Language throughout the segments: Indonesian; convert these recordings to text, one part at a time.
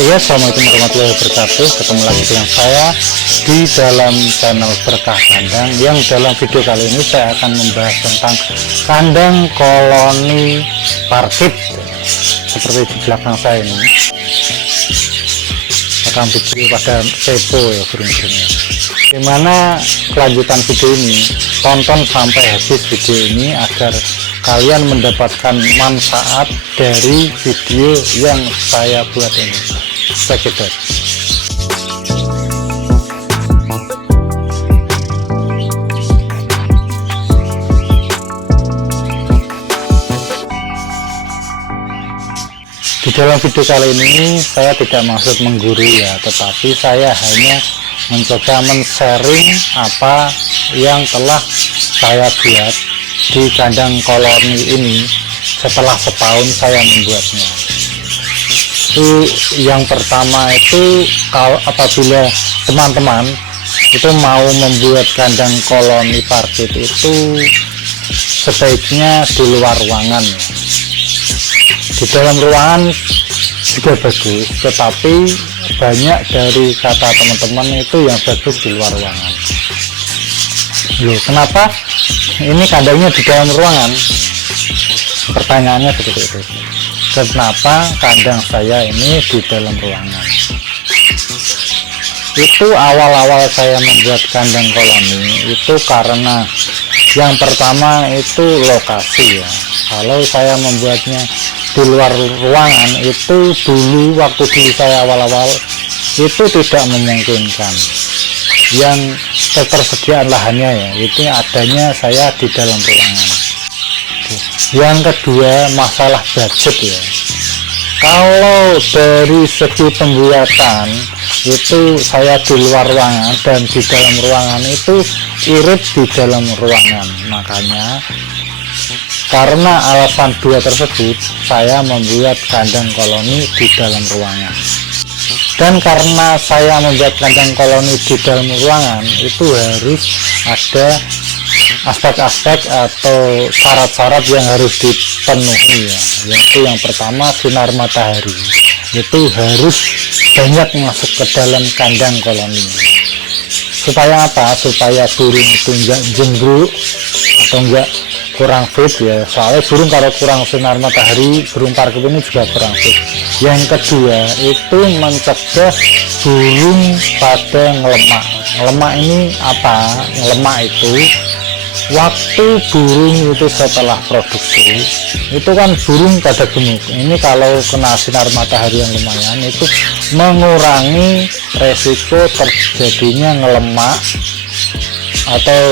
Iya, assalamualaikum warahmatullahi wabarakatuh. Ketemu lagi dengan saya di dalam channel Berkah Kandang, yang dalam video kali ini saya akan membahas tentang kandang koloni parkit seperti di belakang saya ini. Akan video pada kepo ya burung-burungnya. Gimana kelanjutan video ini? Tonton sampai habis video ini agar kalian mendapatkan manfaat dari video yang saya buat ini. Check it out. Di dalam video kali ini saya tidak maksud menggurui ya, tetapi saya hanya mencoba men-sharing apa yang telah saya buat di kandang koloni ini setelah setahun saya membuatnya. Yang pertama itu, kalau apabila teman-teman itu mau membuat kandang koloni parkit itu sebaiknya di luar ruangan ya. Di dalam ruangan juga bagus, tetapi banyak dari kata teman-teman itu yang bagus di luar ruangan. Loh, kenapa ini kandangnya di dalam ruangan? Pertanyaannya seperti itu. Kenapa kandang saya ini di dalam ruangan? Itu awal-awal saya membuat kandang koloni itu karena yang pertama itu lokasi ya. Kalau saya membuatnya di luar ruangan itu dulu, waktu dulu saya awal-awal itu tidak memungkinkan. Yang ketersediaan lahannya ya, itu adanya saya di dalam ruangan. Yang kedua, masalah budget ya. Kalau dari segi pembuatan itu saya di luar ruangan dan di dalam ruangan itu irit di dalam ruangan. Makanya karena alasan dua tersebut saya membuat kandang koloni di dalam ruangan. Dan karena saya membuat kandang koloni di dalam ruangan itu harus ada aspek-aspek atau syarat-syarat yang harus dipenuhi ya. Yaitu yang pertama, sinar matahari itu harus banyak masuk ke dalam kandang koloni. Supaya apa? Supaya burung itu enggak jenggruk atau enggak kurang fit ya. Soalnya burung kalau kurang sinar matahari, burung parkit ini juga kurang fit. Yang kedua itu mencegah burung pada ngelemak. Ngelemak ini apa? Ngelemak itu waktu burung itu setelah produksi itu kan burung pada gemuk. Ini kalau kena sinar matahari yang lumayan itu mengurangi resiko terjadinya ngelemak atau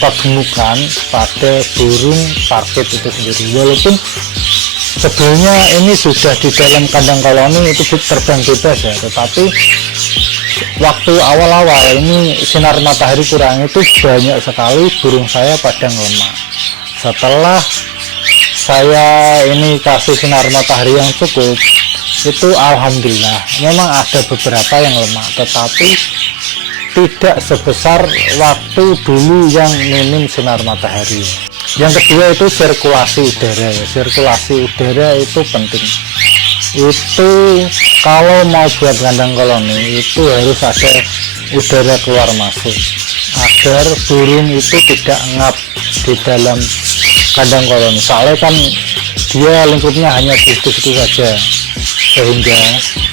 kegemukan pada burung parkit itu sendiri. Walaupun sebelumnya ini sudah di dalam kandang koloni itu terbang bebas ya, tetapi waktu awal-awal ini sinar matahari kurang itu banyak sekali burung saya pada ngelemak. Setelah saya ini kasih sinar matahari yang cukup, itu alhamdulillah memang ada beberapa yang lemak, tetapi tidak sebesar waktu dulu yang minim sinar matahari. Yang kedua itu sirkulasi udara ya. Sirkulasi udara itu penting. Itu kalau mau buat kandang koloni itu harus ada udara keluar masuk agar burung itu tidak ngap di dalam kandang koloni. Soalnya kan dia lingkupnya hanya di situ saja, sehingga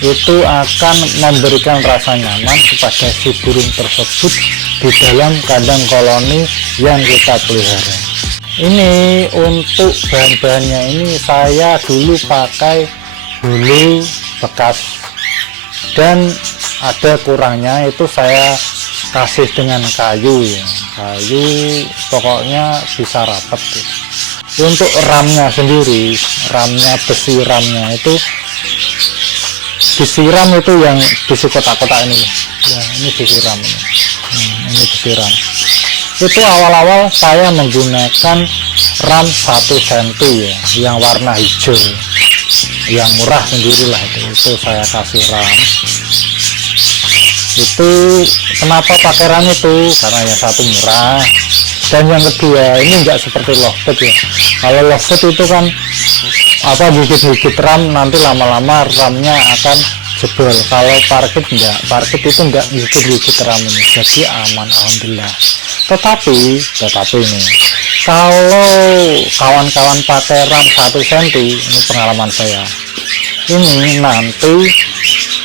itu akan memberikan rasa nyaman kepada si burung tersebut di dalam kandang koloni yang kita pelihara. Ini untuk bahan-bahannya ini saya dulu pakai bulu bekas, dan ada kurangnya itu saya kasih dengan kayu ya. Kayu pokoknya bisa rapat gitu. Untuk ramnya sendiri, ramnya, besi ramnya itu disiram itu yang besi kotak-kotak ini ya, ini besi ram ini. Ini besi ram. Itu awal-awal saya menggunakan ram 1 cm ya, yang warna hijau, yang murah sendirilah itu saya kasih ram. Itu kenapa pakai ram itu? Karena yang satu murah, dan yang kedua ini enggak seperti lovebird ya. Kalau lovebird itu kan apa, gigit-gigit ram nanti lama-lama ramnya akan jebol. Kalau parkit enggak, parkit itu enggak gigit ram ini, jadi aman alhamdulillah. Tetapi ini, kalau kawan-kawan pakai ram 1 cm, ini pengalaman saya, ini nanti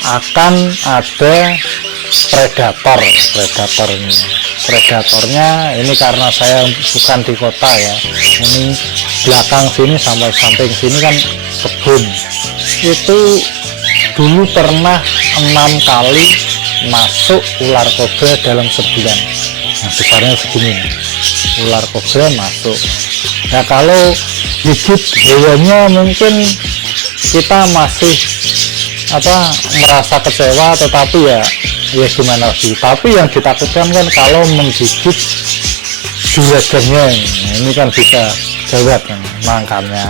akan ada predator ini. Predatornya ini karena saya bukan di kota ya, ini belakang sini sampai samping sini kan kebun. Itu dulu pernah 6 kali masuk ular kobra dalam sebulan. Nah, besarnya segini, ular kobra masuk. Nah, kalau gigit hewannya mungkin kita masih merasa kecewa, tetapi ya gimana lagi. Tapi yang ditakutkan kan kalau menggigit juragannya, ini kan bisa gawat kan. Makanya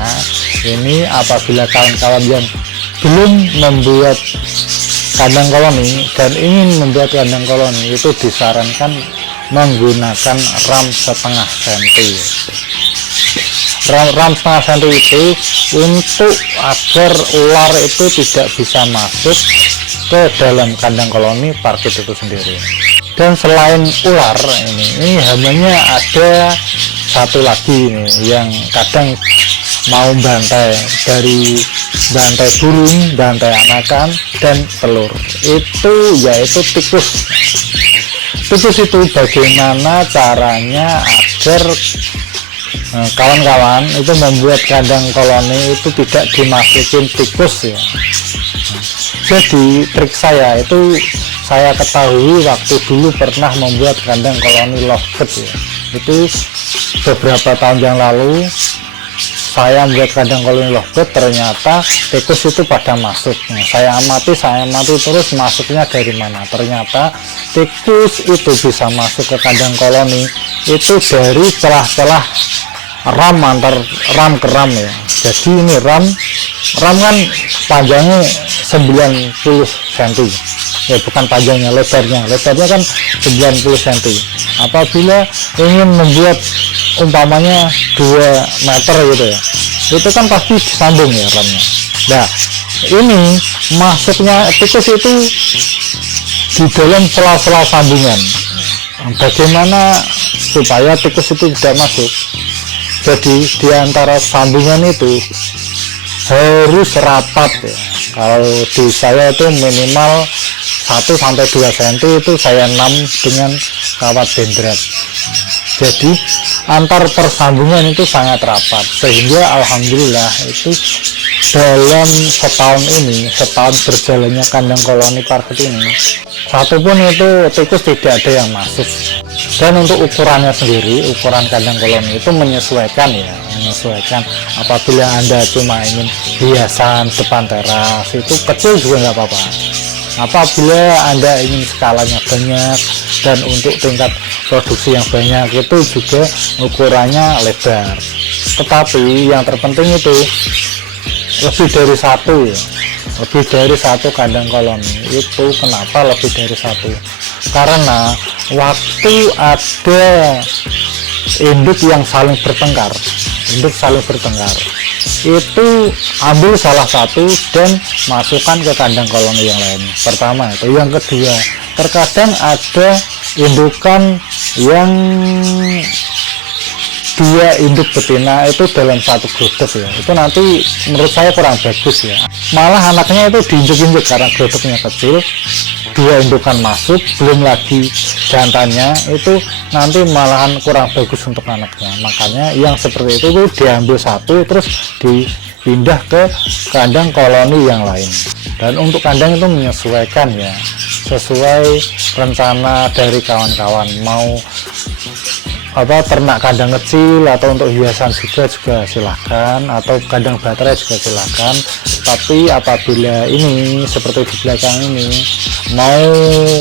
ini apabila kawan-kawan yang belum membuat kandang koloni dan ingin membuat kandang koloni, itu disarankan menggunakan ram setengah senti. Ram setengah senti itu untuk agar ular itu tidak bisa masuk ke dalam kandang koloni parkit itu sendiri. Dan selain ular ini hamanya ada satu lagi ini yang kadang mau bantai, dari bantai burung, bantai anakan, dan telur, itu yaitu tikus. Tikus itu bagaimana caranya agar kawan-kawan itu membuat kandang koloni itu tidak dimasukin tikus ya. Jadi trik saya itu, saya ketahui waktu dulu pernah membuat kandang koloni lovebird ya. Itu beberapa tahun yang lalu saya membuat kandang koloni lovebird, ternyata tikus itu pada masuk. Nah, saya amati terus masuknya dari mana. Ternyata tikus itu bisa masuk ke kandang koloni itu dari celah-celah ram, antar ram ke ram ya. Jadi ini ram kan panjangnya 90 cm ya, bukan panjangnya, lebarnya kan 90 cm. Apabila ingin membuat umpamanya 2 meter gitu ya, itu kan pasti disambung ya ramnya. Nah, ini masuknya tikus itu di dalam sela-sela sambungan. Bagaimana supaya tikus itu tidak masuk? Jadi di antara sambungan itu harus rapat ya. Kalau di saya itu minimal 1-2 cm itu saya 6 dengan kawat dendrat. Jadi antar persambungan itu sangat rapat, sehingga alhamdulillah itu dalam setahun berjalannya kandang koloni parkit ini, satupun itu tikus tidak ada yang masuk. Dan untuk ukurannya sendiri, ukuran kandang koloni itu menyesuaikan. Apabila Anda cuma ingin hiasan depan teras, itu kecil juga nggak apa-apa. Apabila Anda ingin skalanya banyak dan untuk tingkat produksi yang banyak, itu juga ukurannya lebar. Tetapi yang terpenting itu lebih dari satu kandang koloni. Itu kenapa lebih dari satu? Karena waktu ada induk yang saling bertengkar, itu ambil salah satu dan masukkan ke kandang koloni yang lain. Pertama itu. Yang kedua, terkadang ada indukan yang 2 induk betina itu dalam satu glodok ya, itu nanti menurut saya kurang bagus ya. Malah anaknya itu diinjek-injek karena glodoknya kecil, 2 indukan masuk, belum lagi jantannya, itu nanti malahan kurang bagus untuk anaknya. Makanya yang seperti itu tuh diambil satu terus dipindah ke kandang koloni yang lain. Dan untuk kandang itu menyesuaikan ya, sesuai rencana dari kawan-kawan, mau ternak kandang kecil atau untuk hiasan juga silahkan, atau kandang baterai juga silahkan. Tapi apabila ini seperti di belakang ini mau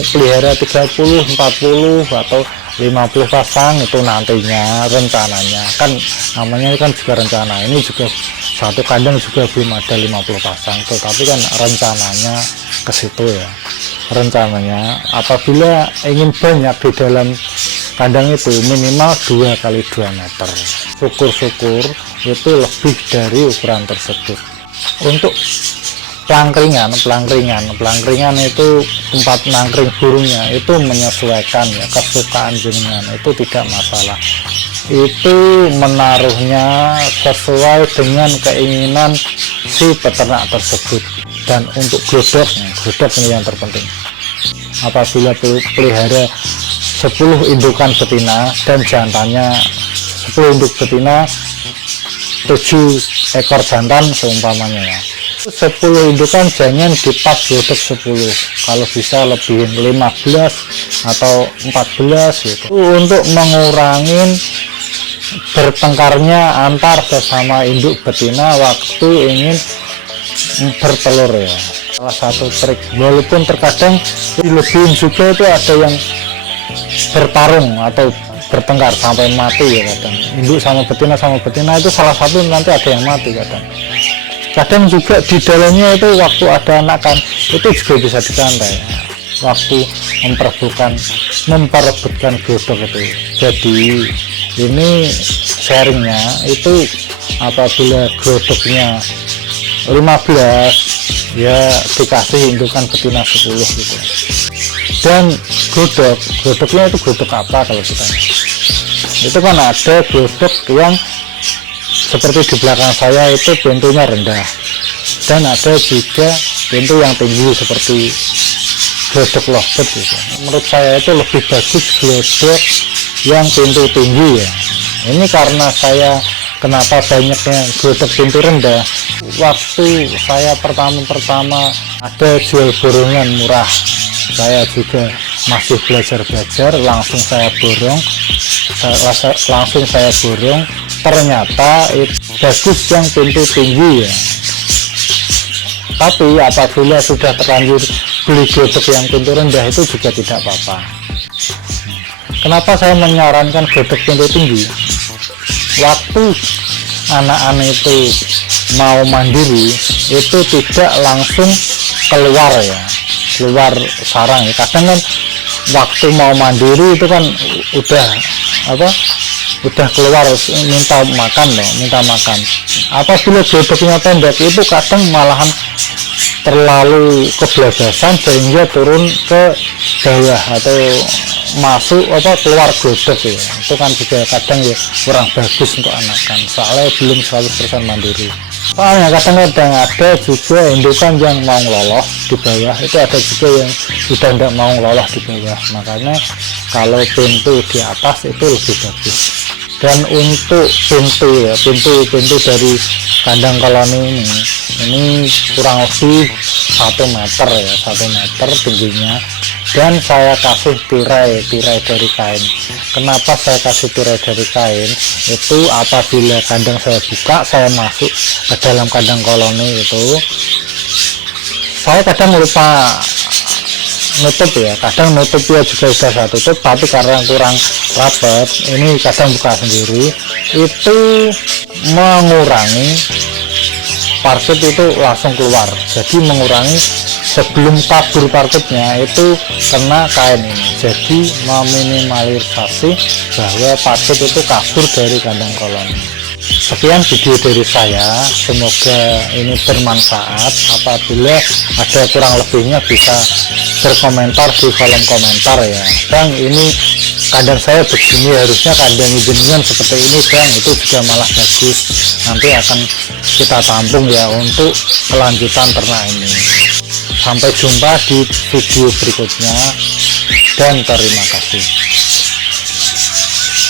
pelihara 30, 40 atau 50 pasang, itu nantinya rencananya kan, namanya kan juga rencana, ini juga satu kandang juga belum ada 50 pasang, tetapi kan rencananya ke situ ya. Rencananya apabila ingin banyak di dalam kandang itu minimal 2 kali 2 meter. Syukur-syukur itu lebih dari ukuran tersebut. Untuk pelangkringan itu tempat nangkring burungnya, itu menyesuaikan ya kesukaan jenengan, itu tidak masalah. Itu menaruhnya sesuai dengan keinginan si peternak tersebut. Dan untuk glodok ini yang terpenting. Apabila pelihara 10 indukan betina dan jantannya 10 induk betina, 7 ekor jantan seumpamanya ya, 10 indukan jangan dipas glodok 10, kalau bisa lebihin 15 atau 14 gitu, untuk mengurangi bertengkarnya antar sesama induk betina waktu ingin bertelur ya. Salah satu trik, walaupun terkadang dilebihin juga, itu ada yang bertarung atau bertengkar sampai mati ya, kadang induk sama betina itu salah satu nanti ada yang mati kadang juga di dalamnya itu waktu ada anakan itu juga bisa dikantai waktu memperebutkan glodok itu. Jadi ini sharingnya itu apabila glodoknya 15 ya dikasih indukan betina 10 gitu. Dan glodoknya itu glodok apa kalau kita itu kan ada glodok yang seperti di belakang saya itu pintunya rendah, dan ada juga pintu yang tinggi seperti glodok lovebird gitu. Menurut saya itu lebih bagus glodok yang pintu tinggi ya. Ini karena saya kenapa banyaknya glodok pintu rendah, waktu saya pertama ada jual borongan murah, saya juga masih belajar langsung saya borong, ternyata itu bagus yang pintu tinggi ya. Tapi apabila sudah terlanjur beli glodok yang pintu rendah itu juga tidak apa-apa. Kenapa saya menyarankan glodok pintu tinggi? Waktu anak-anak itu mau mandiri itu tidak langsung keluar sarang ya. Kadang kan waktu mau mandiri itu kan udah keluar minta makan. Apabila glodoknya pendek itu kadang malahan terlalu kebablasan sehingga turun ke bawah atau keluar glodok ya. Itu kan juga kadang ya kurang bagus untuk anakan, soalnya belum 100% mandiri. Soalnya kadang-kadang ada juga indukan yang mau ngelolos di bawah, itu ada juga yang sudah tidak mau ngelolos di bawah. Makanya kalau pintu di atas itu lebih bagus. Dan untuk pintu dari kandang koloni ini kurang lebih 1 meter ya, 1 meter tingginya. Dan saya kasih tirai dari kain. Kenapa saya kasih tirai dari kain? Itu apabila kandang saya buka, saya masuk ke dalam kandang koloni itu, saya kadang lupa nutup ya, kadang nutupnya juga sudah saya tutup, tapi karena kurang rapat ini kadang buka sendiri, itu mengurangi parkit itu langsung keluar. Jadi mengurangi sebelum kabur parkitnya itu kena kain ini, jadi meminimalisasi bahwa parkit itu kabur dari kandang koloni. Sekian video dari saya, semoga ini bermanfaat. Apabila ada kurang lebihnya bisa berkomentar di kolom komentar ya, Bang ini kandang saya begini, harusnya kandang jenengan seperti ini Bang, itu juga malah bagus, nanti akan kita tampung ya untuk kelanjutan ternak ini. Sampai jumpa di video berikutnya dan terima kasih.